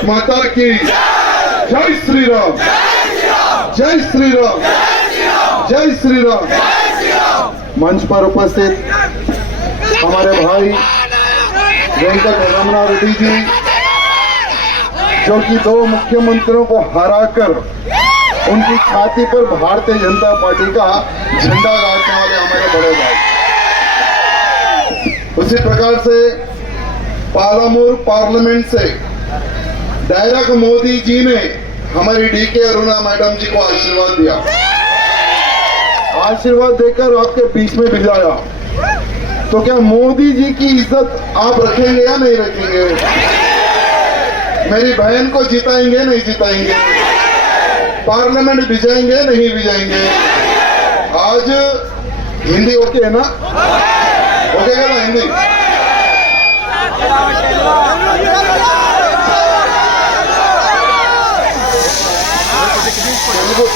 भारत माता की जय श्री राम, जय श्री राम, जय श्री राम। मंच पर उपस्थित हमारे भाई वेंकट रमणा रेड्डी जी, जो कि 2 मुख्यमंत्रियों को हराकर उनकी छाती पर भारतीय जनता पार्टी का झंडा गाड़ने वाले हमारे बड़े भाई। उसी प्रकार से पालामूर पार्लियामेंट से डायरेक्ट मोदी जी ने हमारी डीके अरुणा मैडम जी को आशीर्वाद दिया, आशीर्वाद देकर आपके बीच में भिजाया। तो क्या मोदी जी की इज्जत आप रखेंगे या नहीं रखेंगे? मेरी बहन को जिताएंगे नहीं जिताएंगे? पार्लियामेंट भिजाएंगे नहीं भिजाएंगे? आज हिंदी ओके है ना? ओके क्या ना हिंदी?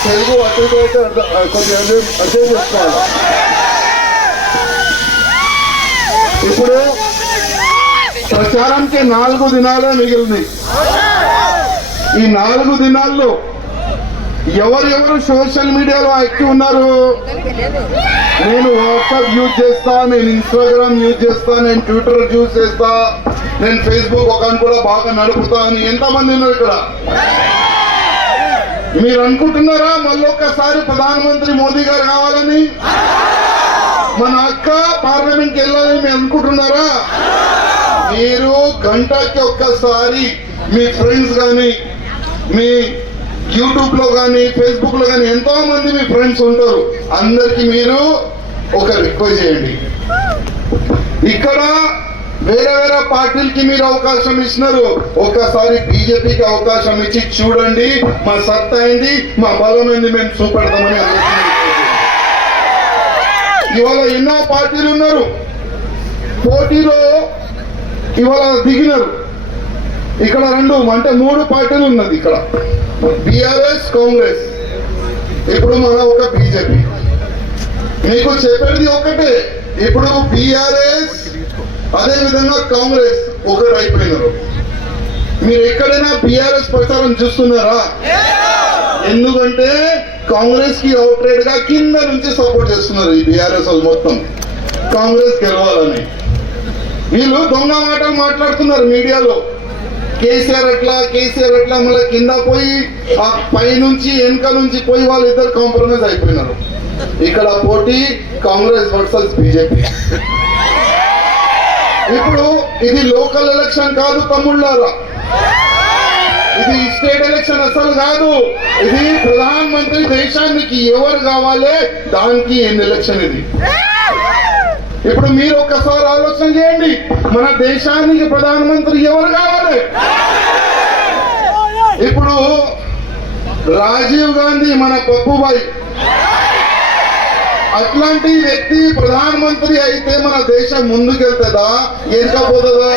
తెలుగు అటు కొద్దిగా అర్థం చేసుకోవాలి. ఇప్పుడు ప్రచారానికి 4 దినాలే మిగిలింది. ఈ 4 దినాల్లో ఎవరెవరు సోషల్ మీడియాలో యాక్టివ్ ఉన్నారు? నేను వాట్సాప్ యూజ్ చేస్తా, నేను ఇన్స్టాగ్రామ్ యూజ్ చేస్తా, నేను ట్విట్టర్ యూజ్ చేస్తా, నేను ఫేస్బుక్ అకౌంట్ కూడా బాగా నడుపుతా అని ఎంతమంది ఉన్నారు ఇక్కడ? మీరు అనుకుంటున్నారా మళ్ళొక్కసారి ప్రధానమంత్రి మోదీ గారు కావాలని? మన అక్క పార్లమెంట్కి వెళ్ళాలని మీరు అనుకుంటున్నారా? మీరు గంటకి ఒక్కసారి మీ ఫ్రెండ్స్ కానీ, మీ యూట్యూబ్ లో కానీ, ఫేస్బుక్ లో కానీ ఎంతో మంది మీ ఫ్రెండ్స్ ఉంటారు, అందరికి మీరు ఒక రిక్వెస్ట్ చేయండి. ఇక్కడ వేరే వేరే పార్టీలకి మీరు అవకాశం ఇచ్చినారు, ఒక్కసారి బీజేపీకి అవకాశం ఇచ్చి చూడండి మా సత్తా అయింది, మా బలం అయింది, మేము చూపెడతామని. ఇవాళ ఎన్నో పార్టీలు ఉన్నారు, పోటీలో ఇవాళ దిగినారు. ఇక్కడ 3 పార్టీలు ఉన్నది. ఇక్కడ బీఆర్ఎస్, కాంగ్రెస్, ఇప్పుడు మన ఒక బీజేపీ. మీకు చెప్పేది ఒకటే, ఇప్పుడు బీఆర్ఎస్ అదే విధంగా కాంగ్రెస్ ఒకటి అయిపోయినారు. మీరు ఎక్కడైనా బీఆర్ఎస్ ప్రచారం చూస్తున్నారా? ఎందుకంటే కాంగ్రెస్ కి అవుట్రేట్ గా కింద నుంచి సపోర్ట్ చేస్తున్నారు ఈ బీఆర్ఎస్ వాళ్ళు మొత్తం, కాంగ్రెస్ గెలవాలని. వీళ్ళు దొంగ మాటలు మాట్లాడుతున్నారు మీడియాలో. కేసీఆర్ అట్లా మళ్ళీ కింద పోయి ఆ పై నుంచి వెనక నుంచి పోయి వాళ్ళు ఇద్దరు కాంప్రమైజ్ అయిపోయినారు. ఇక్కడ పోటీ కాంగ్రెస్ వర్సెస్ బీజేపీ. ఇప్పుడు ఇది లోకల్ ఎలక్షన్ కాదు తమ్ముళ్ళారా, ఇది స్టేట్ ఎలక్షన్ అసలు కాదు. ఇది ప్రధానమంత్రి దేశానికి ఎవరు కావాలి దానికి ఎలక్షన్ ఇది. ఇప్పుడు మీరు ఒక్కసారి ఆలోచన చేయండి, మన దేశానికి ప్రధానమంత్రి ఎవరు కావాలి? ఇప్పుడు రాజీవ్ గాంధీ మన పప్పుబాయ్, అట్లాంటి వ్యక్తి ప్రధానమంత్రి అయితే మన దేశం ముందుకెళ్తుందా వెనకపోతుందా?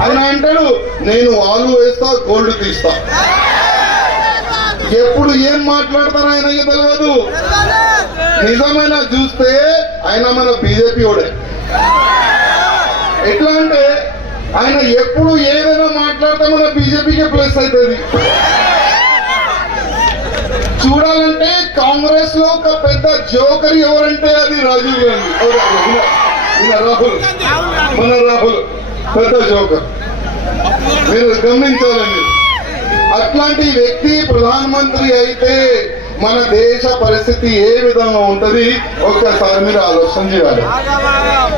ఆయన అంటాడు నేను వాలు వేస్తా, గోల్డ్ తీస్తా. ఎప్పుడు ఏం మాట్లాడతారో ఆయనకి తెలియదు. నిజమైన చూస్తే ఆయన మన బీజేపీ ఓడే. ఎట్లా అంటే ఆయన ఎప్పుడు ఏదైనా మాట్లాడితే మన బీజేపీకి ప్లస్ అవుతుంది. చూడాలంటే కాంగ్రెస్ లో ఒక పెద్ద జోకర్ ఎవరంటే అది రాజీవ్ గాంధీ. మన రాహుల్ పెద్ద జోకర్, మీరు గమనించాలండి. అట్లాంటి వ్యక్తి ప్రధానమంత్రి అయితే మన దేశ పరిస్థితి ఏ విధంగా ఉంటది ఒక్కసారి మీరు ఆలోచన చేయాలి.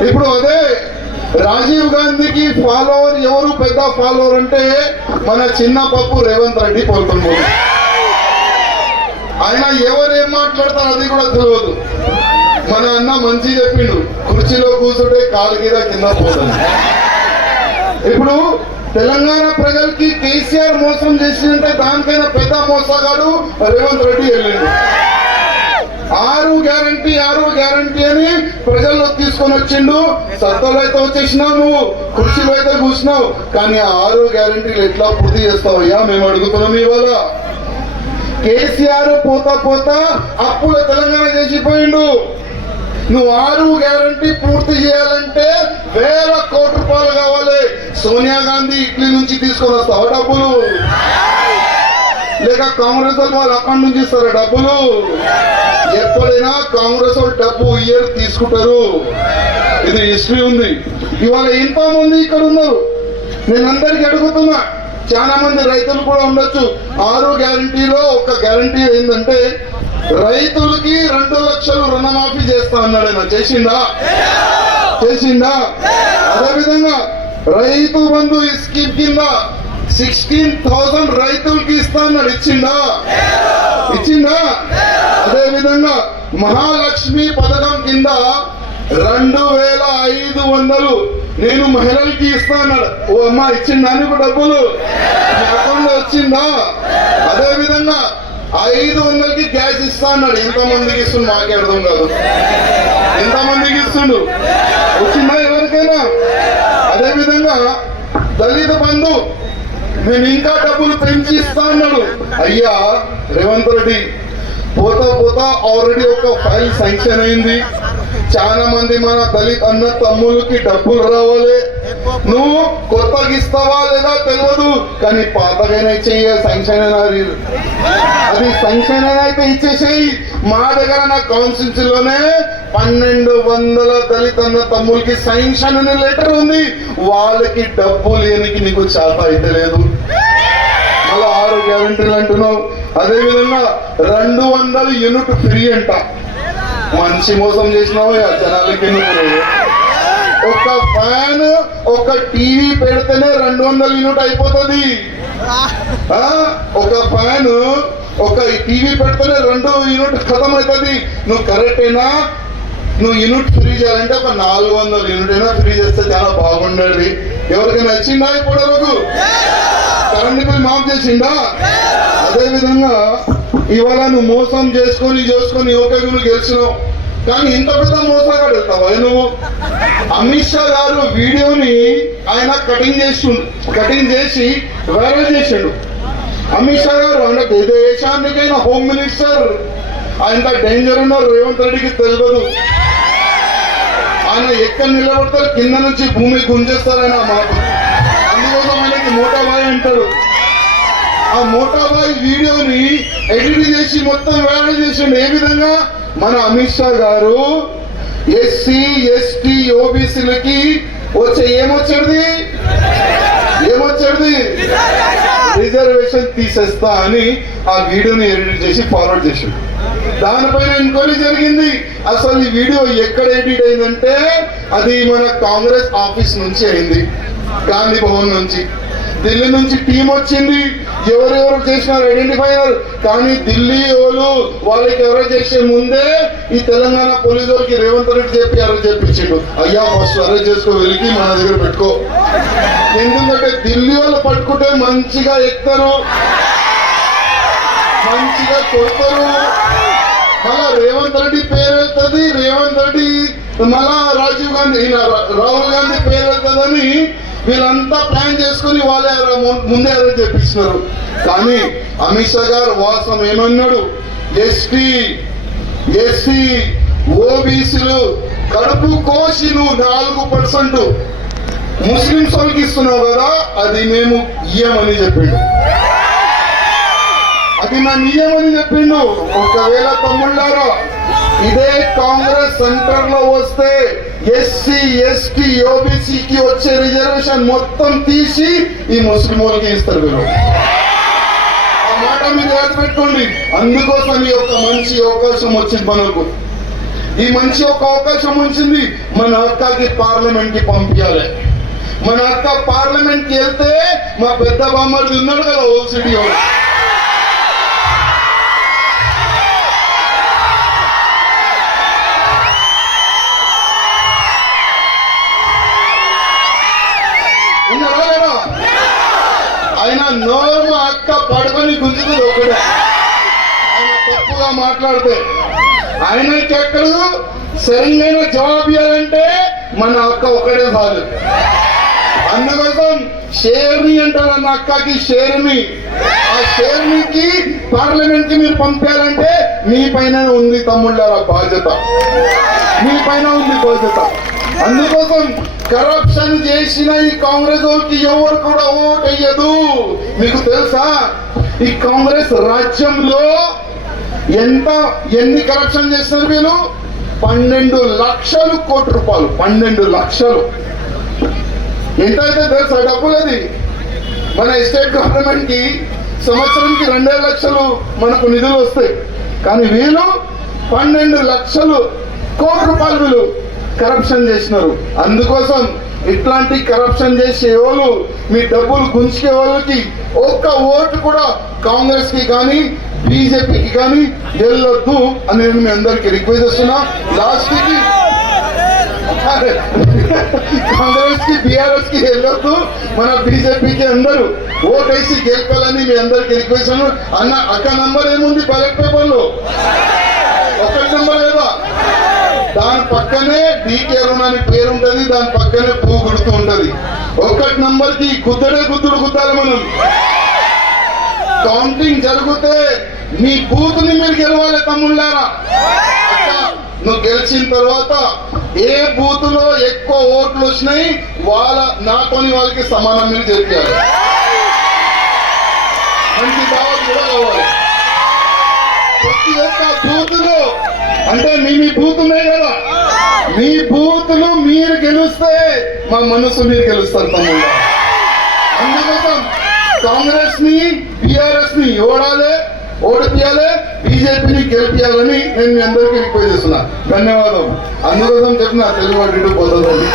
ఇప్పుడు అదే రాజీవ్ గాంధీకి ఫాలోవర్ ఎవరు? పెద్ద ఫాలోవర్ అంటే మన చిన్న పప్పు రేవంత్ రెడ్డి పోతుంది. ఆయన ఎవరేం మాట్లాడతారు అది కూడా తెలియదు. మన అన్న మంచి చెప్పిండు, కుర్చీలో కూర్చుంటే కాలు కింద పోతుంది. ఇప్పుడు తెలంగాణ ప్రజలకి కేసీఆర్ మోసం చేసిందంటే దానికైనా పెద్ద మోసగాడు రేవంత్ రెడ్డి వెళ్ళిండు. 6 గ్యారంటీ అని ప్రజల్లో తీసుకొని వచ్చిండు. సత్తలో అయితే వచ్చేసినావు, కుర్చీలో అయితే కూర్చున్నావు, కానీ 6 గ్యారంటీలు ఎట్లా పూర్తి చేస్తావయ్యా మేము అడుగుతున్నాం. ఇవాళ కేసీఆర్ పోతా అప్పుల తెలంగాణ చేసిపోయిండు. నువ్వు 6 గ్యారంటీ పూర్తి చేయాలంటే 1000 కోట్ల రూపాయలు కావాలి. సోనియా గాంధీ ఇట్లీ నుంచి తీసుకొని వస్తావా డబ్బులు? లేక కాంగ్రెస్ వాళ్ళు అక్కడి నుంచి ఇస్తారా డబ్బులు? ఎప్పుడైనా కాంగ్రెస్ వాళ్ళు డబ్బు ఇయర్ తీసుకుంటారు. ఇది హిస్టరీ ఉంది. ఇవాళ ఎంతో మంది ఇక్కడ ఉన్నారు. నేను అందరికి అడుగుతున్నా, చాలా మంది రైతులు కూడా ఉండొచ్చు. 6 గ్యారంటీలో ఒక గ్యారంటీ ఏంటంటే రైతులకి 2 లక్షలు రుణమాఫీ చేస్తా అన్నాడు. ఆయన చేసిందా? అదేవిధంగా రైతు బంధు ఈ స్కీమ్ కింద 16,000 రైతులకి ఇస్తా అన్నాడు. ఇచ్చిందా? అదేవిధంగా మహాలక్ష్మి పథకం కింద 2,500 నేను మహిళలకి ఇస్తా అన్నాడు. ఓ అమ్మ, ఇచ్చిందా నీకు డబ్బులు? అకౌంట్ వచ్చిందా? అదే విధంగా 500కి గ్యాస్ ఇస్తా అన్నాడు. ఎంతమందికి ఇస్తుండు మాకే అర్థం కాదు. ఎంతమందికి ఇస్తుండు? వచ్చిందా ఎవరికైనా? అదే విధంగా దళిత బంధు నేను ఇంకా డబ్బులు పెంచి ఇస్తా అన్నాడు. అయ్యా రేవంత్ రెడ్డి, పోతా ఆల్రెడీ ఒక ఫైల్ శాంక్షన్ అయింది. చాలా మంది మన దళిత అన్న తమ్ములకి డబ్బులు రావాలి. నువ్వు కొత్తగా ఇస్తావా లేదా తెలియదు, కానీ పాతగానే చెయ్య. శాంక్షన్ అది శాంక్షన్ అయితే ఇచ్చేసేయి. మా దగ్గర నా కాన్స్టిట్యూన్సీలోనే 1200 దళిత అన్న తమ్ములకి శాంక్షన్ అనే లెటర్ ఉంది. వాళ్ళకి డబ్బు లేనికి నీకు చేత అయితే లేదు. మళ్ళా 6 గ్యారెంటీలు అంటున్నావు. అదే విధంగా 200 యూనిట్ ఫ్రీ అంట. మంచి మోసం చేసినావు జనాలకి. నువ్వు ఒక ఫ్యాన్ ఒక టీవీ పెడితేనే 200 యూనిట్ అయిపోతుంది. ఒక ఫ్యాన్ ఒక టీవీ పెడితేనే 2 యూనిట్ ఖతం అవుతుంది. నువ్వు కరెక్టేనా? నువ్వు యూనిట్ ఫ్రీ చేయాలంటే ఒక 400 యూనిట్ అయినా ఫ్రీ చేస్తే చాలా బాగుండేది. ఎవరికైనా నచ్చిందా? ఇప్పుడు వరకు కరెంట్ బిల్ మాఫ్ చేసిందా? అదే విధంగా ఇవాళ నువ్వు మోసం చేసుకొని ఓకే నువ్వు గెలిచినావు, కానీ ఇంత పెద్ద మోసగాడు వెళ్తావా నువ్వు? అమిత్ షా గారు వీడియోని ఆయన కటింగ్ చేసి వైరల్ చేసిండు. అమిత్ షా గారు అంటే దేశానికైనా హోమ్ మినిస్టర్. ఆయన డేంజర్ ఉన్నారు రేవంత్ రెడ్డికి తెలియదు. ఆయన ఎక్కడ నిలబడతారు, కింద నుంచి భూమి గుంజేస్తారని ఆ మాట. అందుకోసం ఆయనకి మోటాబాయ్ అంటారు. ఆ మోటాబాయ్ వీడియోని ఎడిట్ చేసి మొత్తం వైరల్ చేసిండు. ఏ విధంగా? మన అమిత్ షా గారు ఎస్సీ ఎస్టీ ఓబీసీలకి ఏమొచ్చేది రిజర్వేషన్ తీసేస్తా అని ఆ వీడియోని ఎడిట్ చేసి ఫార్వర్డ్ చేసిండు. దానిపైన ఎంక్వైరీ జరిగింది. అసలు ఈ వీడియో ఎక్కడ ఎడిట్ అయిందంటే అది మన కాంగ్రెస్ ఆఫీస్ నుంచి అయింది, గాంధీ భవన్ నుంచి. ఢిల్లీ నుంచి టీం వచ్చింది, ఎవరెవరు చేసినారు ఐడెంటిఫై అయ్యారు. కానీ ఢిల్లీ వాళ్ళకి ఎవరో చేసే ముందే ఈ తెలంగాణ పోలీసు వాళ్ళకి రేవంత్ రెడ్డి చెప్పి అరెస్ట్ చేపించిండు. అయ్యా ఫస్ట్ అరెస్ట్ చేసుకో, వెలికి మన దగ్గర పెట్టుకో. ఎందుకంటే ఢిల్లీ వాళ్ళు పట్టుకుంటే మంచిగా ఎక్కుతారు, మంచిగా కొడతారు. మళ్ళా రేవంత్ రెడ్డి పేరు వెళ్తుంది, రేవంత్ రెడ్డి మళ్ళా రాహుల్ గాంధీ పేరు వెళ్తుందని వీళ్ళంతా ప్లాన్ చేసుకుని వాళ్ళే ముందే అరెస్ట్ చేపిస్తున్నారు. కానీ అమిత్ షా గారు వాస్తవం ఏమన్నాడు? ఎస్సీ ఓబీసీలు కడుపు కోసి నువ్వు 4% ముస్లింస్ వాళ్ళకి ఇస్తున్నావు కదా, అది మేము ఇయ్యమని చెప్పిండు. అది మేము ఇయ్యమని చెప్పిండు. ఒకవేళ తమ్ముళ్ళారా ఇదే కాంగ్రెస్ సెంటర్ లో వస్తే ఎస్సీ ఎస్టీ ఓబీసీకి వచ్చే రిజర్వేషన్ మొత్తం తీసి ఈ ముస్లిం వాళ్ళకి ఇస్తారు. వీళ్ళు ఆ మాట మీరు రాసిపెట్టుకోండి. అందుకోసం ఈ యొక్క మంచి అవకాశం వచ్చింది మనకు. ఈ మంచి ఒక అవకాశం వచ్చింది. మన అక్కకి పార్లమెంట్ కి పంపించాలి. మన అక్క పార్లమెంట్ కి వెళ్తే మా పెద్ద బామ్మది ఉన్నాడు కదా ఓసిటీ వాడు, ఆయన నోరు మా అక్క పడుకొని గుంజుతుంది ఒకడే. ఆయన తప్పుగా మాట్లాడితే ఆయనకి ఎక్కడ సరైన జవాబు ఇవ్వాలంటే మన అక్క ఒకటే చాలు. అందుకోసం షేర్ని అంటారు అన్న అక్కకి షేర్ని. ఆ షేర్నికి పార్లమెంట్ కి మీరు పంపాలంటే మీ పైన ఉంది తమ్ముళ్ళ బాధ్యత, మీ పైన ఉంది బాధ్యత. అందుకోసం కరప్షన్ చేసిన ఈ కాంగ్రెస్ వాళ్ళకి ఎవరు కూడా ఓట్ అయ్యదు. మీకు తెలుసా ఈ కాంగ్రెస్ రాజ్యంలో ఎన్ని కరప్షన్ చేస్తున్నారు వీళ్ళు? 12 లక్షల కోట్ల రూపాయలు. 12 లక్షలు ఎంత అయితే తెలుసా డబ్బులు? అది మన స్టేట్ గవర్నమెంట్ కి సంవత్సరానికి 2 లక్షలు మనకు నిధులు వస్తాయి. కానీ వీళ్ళు 12 లక్షలు కోట్ల రూపాయలు వీళ్ళు కరప్షన్ చేసినారు. అందుకోసం ఇట్లాంటి కరప్షన్ చేసే వాళ్ళు, మీ డబ్బులు గుంజుకే వాళ్ళకి ఒక్క ఓటు కూడా కాంగ్రెస్ కి కానీ బీజేపీకి కానీ వెళ్ళొద్దు అని నేను మీ అందరికి రిక్వెస్ట్ చేస్తున్నా. లాస్ట్ కి కాంగ్రెస్ కి బీఆర్ఎస్ కి వెళ్ళొద్దు, మన బీజేపీకి అందరూ ఓటేసి గెలపాలని మీ అందరికి రిక్వెస్ట్ అన్న. అక్క నంబర్ ఏముంది బ్యాలెట్ పేపర్ లో? 1 నంబర్ లేదా? దాని పక్కనే డీకే రుణాన్ని పేరు ఉంటది, దాని పక్కనే పువ్వు గుర్తు ఉంటది. 1 నంబర్ కి గుద్దుడు గుద్దాలి మనం. కౌంటింగ్ జరిగితే మీ బూత్ ని మీరు గెలవాలి తమ్ముళ్ళారా. నువ్వు గెలిచిన తర్వాత ఏ బూత్ లో ఎక్కువ ఓట్లు వచ్చినాయి నాతోని వాళ్ళకి సమానం మీరు జరిపారు. మంచి దావత్ కూడా కావాలి. ప్రతి ఒక్క బూత్ లో అంటే మీ బూత్ ఉన్నాయి కదా, మీ బూతులు మీరు గెలిస్తే మా మనసు మీరు గెలుస్తారు తమ్ముళ్ళ. అందుకోసం కాంగ్రెస్ ని బీఆర్ఎస్ ని ఓడిపియాలి, బీజేపీని గెలిపియాలని నేను మీ అందరికీ రిక్వెస్ట్ చేస్తున్నా. ధన్యవాదం. అందుకోసం చెప్పిన తెలుగు పోతుంది.